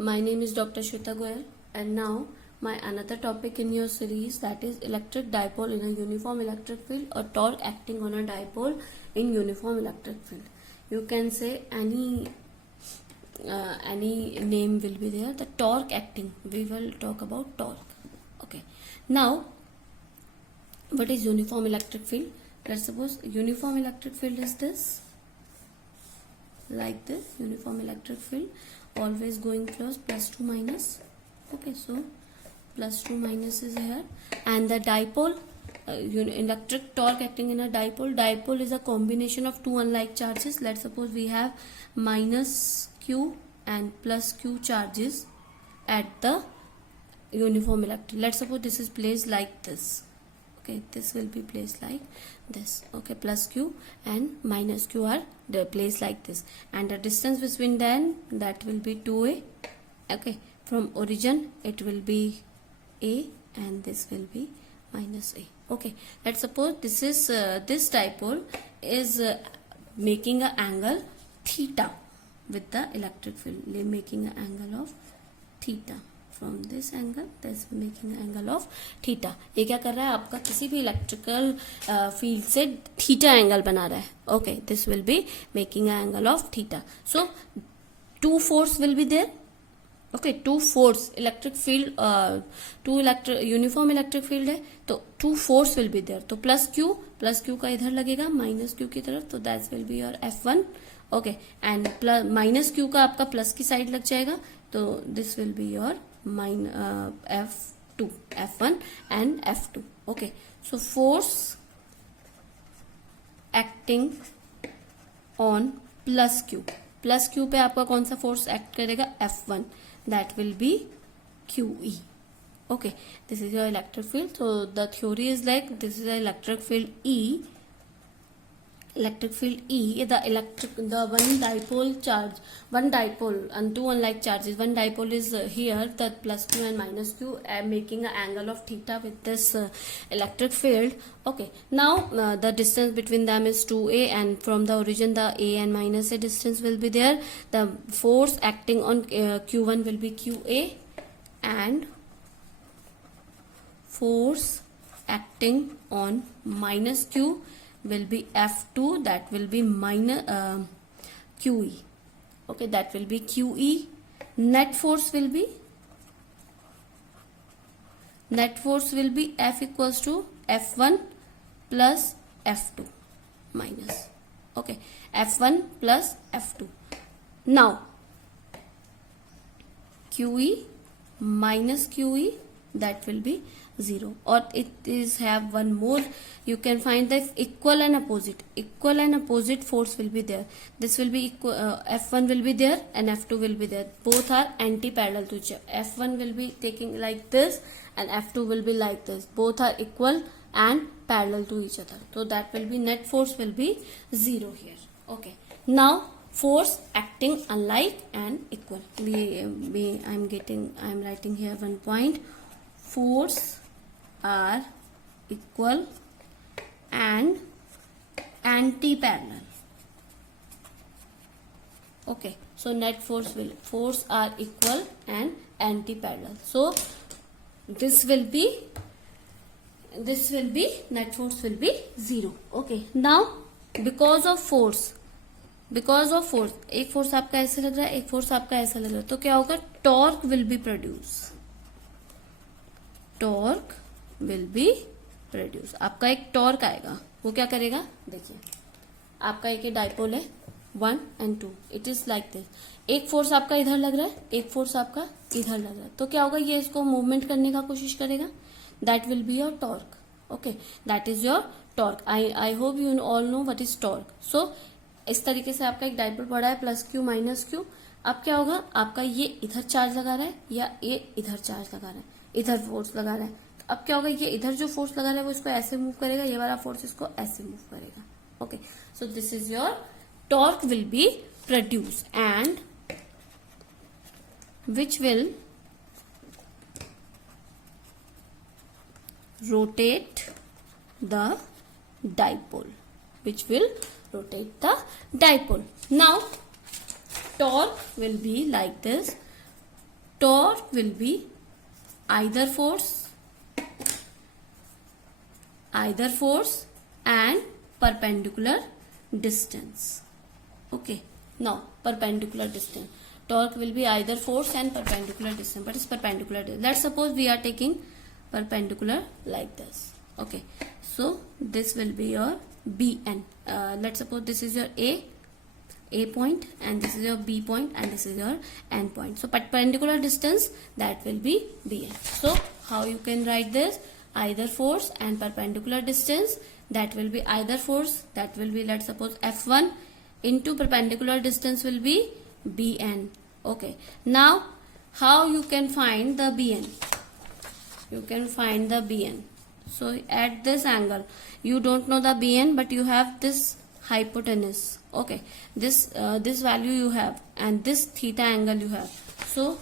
My name is Dr. Shweta Goyal, and now my another topic in your series, that is electric dipole in a uniform electric field or torque acting on a dipole in uniform electric field. You can say any name will be there. The torque acting, we will talk about torque. Okay. Now, what is uniform electric field? Let's suppose uniform electric field is this, like this. Uniform electric field always going plus 2 minus. Okay, so plus 2 minus is here, and the dipole, electric torque acting in a dipole is a combination of two unlike charges. Let's suppose we have minus q and plus q charges at the uniform electric. Let's suppose this is placed like this. Okay, this will be placed like this. Okay, plus q and minus q are placed like this, and the distance between them, that will be 2a. Okay, from origin it will be a, and this will be minus a. Okay, let's suppose this is this dipole is making an angle theta with the electric field, making an angle of theta. From this angle, this making angle of theta. ये क्या कर रहा है, आपका किसी भी electrical field से theta angle बना रहा है. Okay, this will be making a angle of theta. So two force will be there. Okay, two force electric field, uniform electric field है, तो two force will be there. तो plus Q का इधर लगेगा minus Q की तरफ, तो that will be your F1. Okay, and minus Q का आपका प्लस की साइड लग जाएगा, तो this will be your F2, F1 and F2. Okay, so force acting on plus q पे आपका कौन सा फोर्स एक्ट करेगा, F1, that will be QE. Okay, this is your electric field. So the theory is like this is the electric field E. The one dipole and two unlike charges. One dipole is here, the plus q and minus q, making an angle of theta with this electric field. Okay, now the distance between them is 2a, and from the origin the a and minus a distance will be there. The force acting on q1 will be qa, and force acting on minus q will be F2, that will be minus QE. Okay, that will be QE. Net force will be F equals to F1 plus F2 minus. Okay, F1 plus F2. Now QE minus QE, that will be 0, or it is have one more. You can find the equal and opposite force will be there. This will be equal, F1 will be there and F2 will be there. Both are anti-parallel to each other. F1 will be taking like this and F2 will be like this. Both are equal and parallel to each other. So that will be net force will be 0 here. Okay. Now force acting unlike and equal. I'm writing here one point. Force are equal and anti-parallel. Okay, so net force are equal and anti-parallel. So this will be net force will be 0. Okay, now because of force, एक force आपका ऐसे लग रहा है, एक force आपका ऐसा लग रहा है, तो क्या होगा, टॉर्क विल बी प्रोड्यूस. आपका एक टॉर्क आएगा, वो क्या करेगा, देखिए आपका एक डाइपोल है 1 and 2. It is like this. एक फोर्स आपका इधर लग रहा है, एक फोर्स आपका इधर लग रहा है, तो क्या होगा, ये इसको मूवमेंट करने का कोशिश करेगा. That will be your torque. Okay, that is your torque. I hope you all know what is torque. So इस तरीके से आपका एक डाइपोल पड़ा है, प्लस क्यू माइनस क्यू. अब क्या होगा, आपका ये इधर चार्ज लगा रहा है या ये इधर चार्ज लगा रहा है, इधर फोर्स लगा रहा है. अब क्या होगा, ये इधर जो फोर्स लगा रहा है वो इसको ऐसे मूव करेगा, ये वाला फोर्स इसको ऐसे मूव करेगा. Okay, so this is your torque will be produce, and which will rotate the dipole. Now torque will be like this. torque will be either force and perpendicular distance. Okay, now perpendicular distance. Torque will be either force and perpendicular distance. But it's perpendicular distance. Let's suppose we are taking perpendicular like this. Okay, so this will be your BN. Let's suppose this is your A point, and this is your B point, and this is your N point. So perpendicular distance, that will be BN. So how you can write this? Either force and perpendicular distance, that will be either force, that will be, let's suppose, F1 into perpendicular distance will be BN. Okay, now how you can find the BN? You can find the BN. So at this angle, you don't know the BN, but you have this hypotenuse. Okay, this value you have, and this theta angle you have. So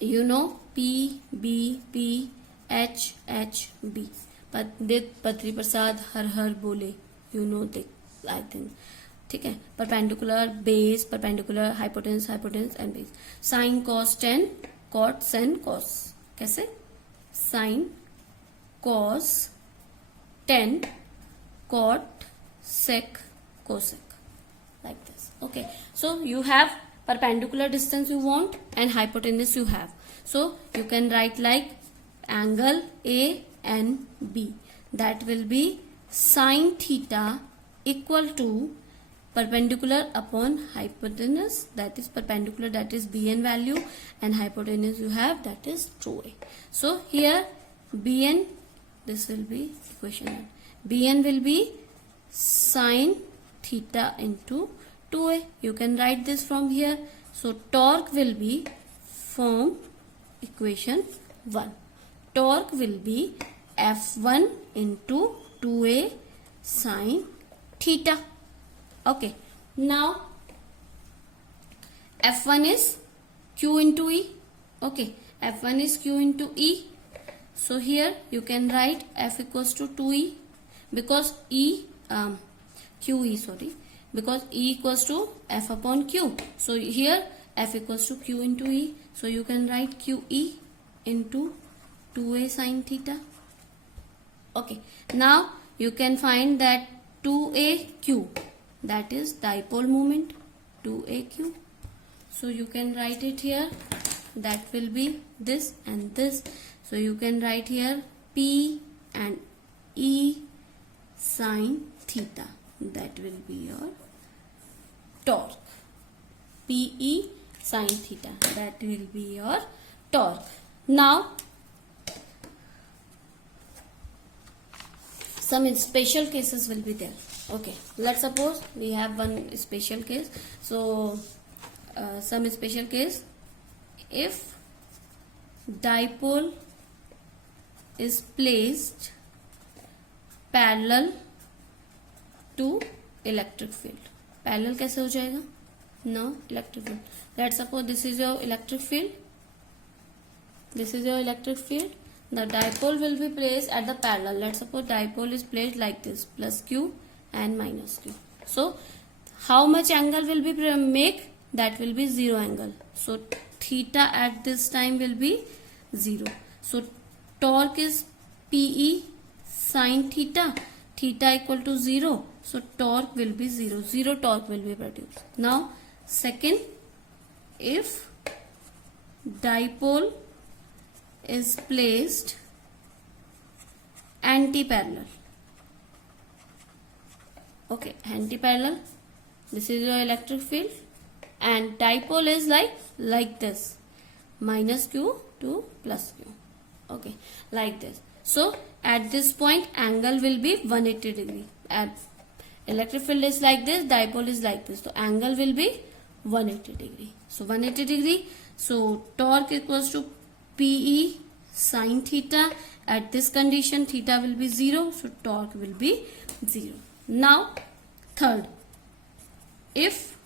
you know P B P H H B. Pandit Patri Prasad Har Har Bole. You know the, I think. ठीक है, perpendicular base, perpendicular hypotenuse and base. Sin cos tan, cot sin cos. कैसे? Sin cos tan, cot sec cosec, like this. Okay, so you have perpendicular distance you want and hypotenuse you have. So you can write like angle A and B. That will be sin theta equal to perpendicular upon hypotenuse, that is perpendicular, that is BN value, and hypotenuse you have, that is 2A. So here BN, this will be equation 1. BN will be sin theta into 2A. You can write this from here. So torque will be from equation 1. Torque will be F1 into 2A sin theta. Okay, now F1 is Q into E. Okay, F1 is Q into E. So here you can write F equals to 2E, because QE, sorry, because E equals to F upon Q. So here F equals to Q into E. So you can write QE into 2A sin theta. Okay, now you can find that 2AQ, that is dipole moment, 2AQ. So you can write it here, that will be this and this. So you can write here P and E sin theta, that will be your torque. PE sin theta, that will be your torque. Now some special cases will be there. Okay, let's suppose we have one special case. So some special case, if dipole is placed parallel to electric field. Parallel कैसे हो जाएगा? Now electric field. Let's suppose this is your electric field. This is your electric field. The dipole will be placed at the parallel. Let's suppose dipole is placed like this, plus Q and minus Q. So how much angle will be make? That will be 0 angle. So theta at this time will be 0. So torque is PE sin theta. Theta equal to 0. So torque will be 0. 0 torque will be produced. Now second, if dipole is placed anti-parallel. Okay, anti-parallel. This is your electric field, and dipole is like this, minus Q to plus Q. Okay, like this. So at this point angle will be 180 degree. At electric field is like this, dipole is like this. So angle will be 180 degree. So 180 degree. So torque equals to PE sin theta. At this condition theta will be 0. So torque will be 0. Now third, if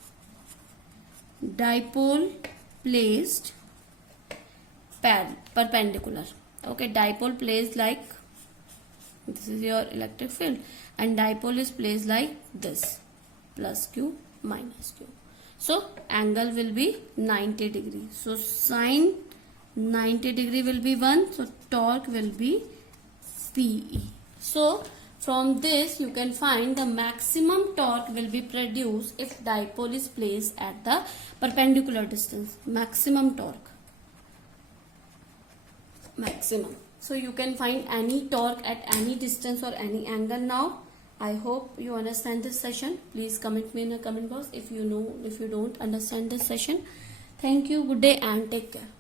dipole placed perpendicular. Okay, dipole placed like this is your electric field, and dipole is placed like this, plus Q minus Q. So angle will be 90 degree. So sine 90 degree will be 1. So torque will be PE. So from this you can find the maximum torque will be produced if dipole is placed at the perpendicular distance. Maximum torque. Maximum. So you can find any torque at any distance or any angle now. I hope you understand this session. Please comment me in the comment box if you know, if you don't understand this session. Thank you. Good day and take care.